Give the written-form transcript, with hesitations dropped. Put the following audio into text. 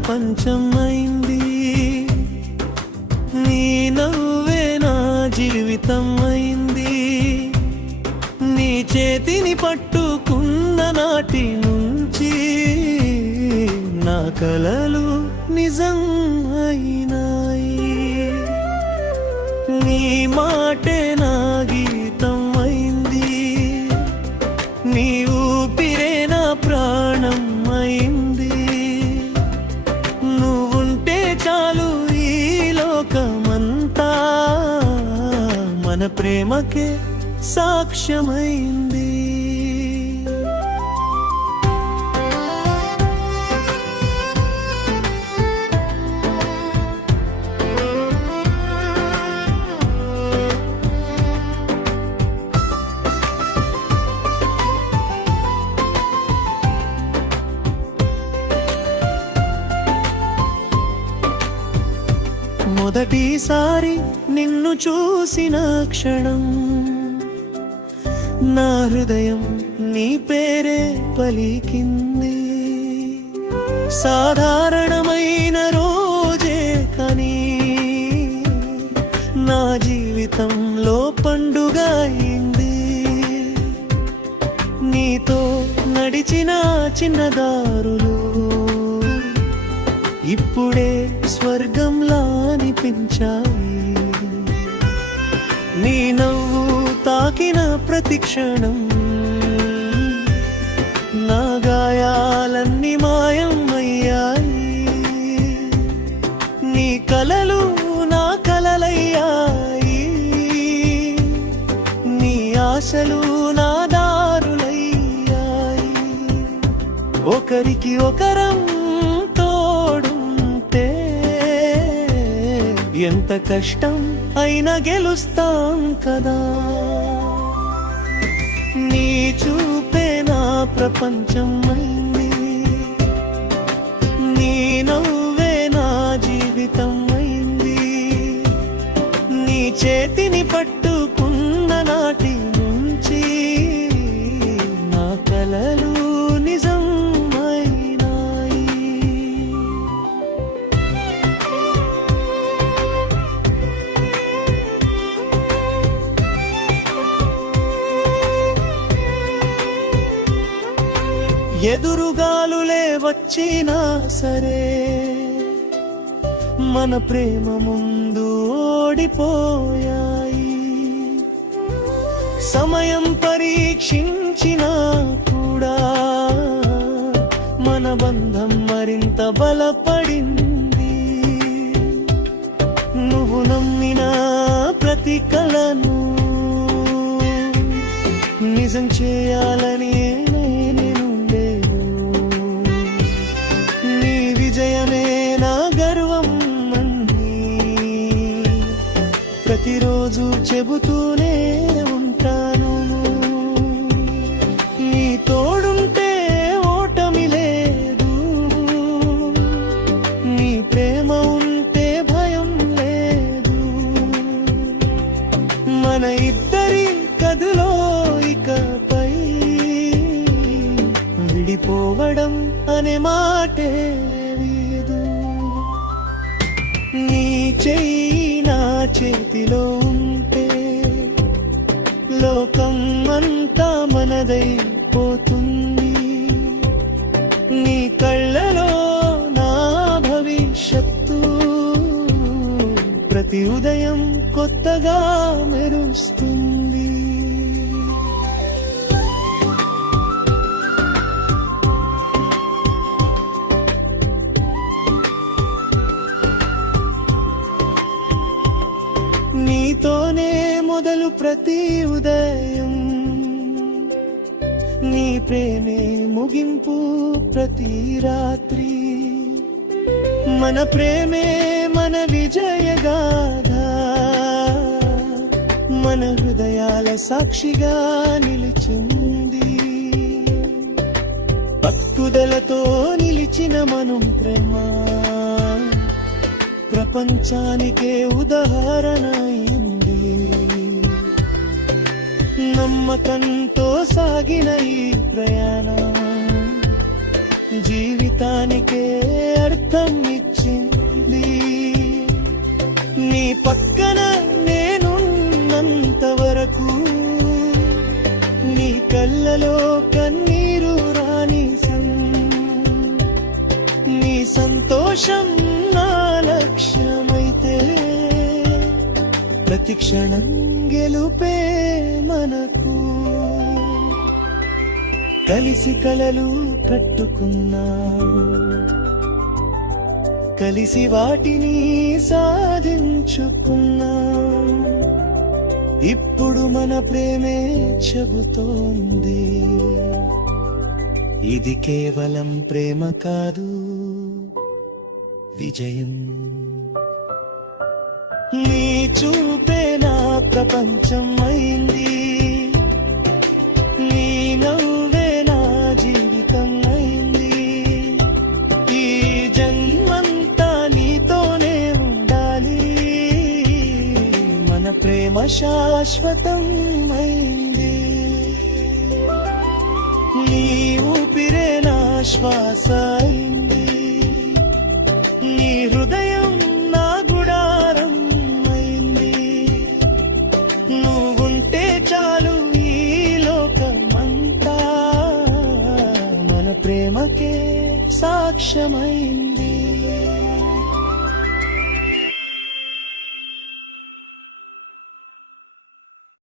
ప్రపంచం అయింది, నీ నవ్వే నా జీవితం అయింది. నీ చేతిని పట్టుకున్న నాటి నుంచి నా కలలు నిజం అయినాయి. నీ మాటే నా గీతం అయింది, నీ ఊపిరే నా ప్రాణం అయింది. నువ్వుంటే చాలు ఈ లోకమంతా మన ప్రేమకే సాక్ష్యమైంది. మొదటిసారి నిన్ను చూసిన క్షణం నా హృదయం నీ పేరే పలికింది. సాధారణమైన రోజే కానీ నా జీవితంలో పండుగ అయింది. నీతో నడిచిన చిన్నదారులు ఇప్పుడే స్వర్గంలా అనిపించాయి. నీ నవ్వు తాకిన ప్రతి క్షణం నా గాయాలన్నీ మాయం అయ్యాయి. నీ కలలు నా కలలయ్యాయి, నీ ఆశలు నా దారులయ్యాయి. ఒకరికి ఒకరం ఎంత కష్టం అయినా గెలుస్తాం కదా. నీ చూపే నా ప్రపంచం అయింది, నీ నవ్వే నా జీవితం అయింది. నీ చేతిని పట్టుకున్న నాటి నుంచి నా కలలు నిజం అయినాయి. ఎదురుగాలులే వచ్చినా సరే మన ప్రేమ ముందు ఓడిపోయాయి. సమయం పరీక్షించినా కూడా మన బంధం మరింత బలపడింది. నువ్వు నమ్మిన ప్రతి కలను నిజం చేయాలని ప్రతిరోజు చెబుతూనే ఉంటాను. నీ తోడుంటే ఓటమి లేదు, నీ ప్రేమ ఉంటే భయం లేదు. మన ఇద్దరి కథలో ఇకపై విడిపోవడం అనే మాటే లేదు. నీ చెయ్యి నా చేతిలో ఉంటే లోకం అంతా మనదైపోతుంది. నీ కళ్ళలో నా భవిష్యత్తు ప్రతి ఉదయం కొత్తగా మెరుస్తుంది. నీతోనే మొదలు ప్రతి ఉదయం, నీ ప్రేమే ముగింపు ప్రతి రాత్రి. మన ప్రేమే మన విజయగాథ, మన హృదయాల సాక్షిగా నిలిచింది. పట్టుదలతో నిలిచిన మనం ప్రేమ ప్రపంచానికే ఉదాహరణ అయింది. నమ్మకంతో సాగిన ఈ ప్రయాణం జీవితానికే అర్థం ఇచ్చింది. నీ పక్కన నేనున్నంత వరకు నీ కళ్ళలో కన్నీరు రానిసం. నీ సంతోషం నా లక్ష్యమైతే ప్రతి క్షణం గెలుపే మనకు. కలిసి కలలు కట్టుకున్నాం, కలిసి వాటిని సాధించుకున్నాం. ఇప్పుడు మన ప్రేమే చెబుతోంది, ఇది కేవలం ప్రేమ కాదు, విజయం. నీ చూపే నా ప్రపంచం అయింది, నీ నవ్వే నా జీవితం అయింది. ఈ జన్మంతా నీతోనే ఉండాలి, మన ప్రేమ శాశ్వతం అయింది. నీ ఊపిరే నా శ్వాస అయింది, నీ హృదయం నా గుడారం అయింది. నువ్వుంటే చాలు ఈ లోకమంతా మన ప్రేమకే సాక్ష్యమైంది.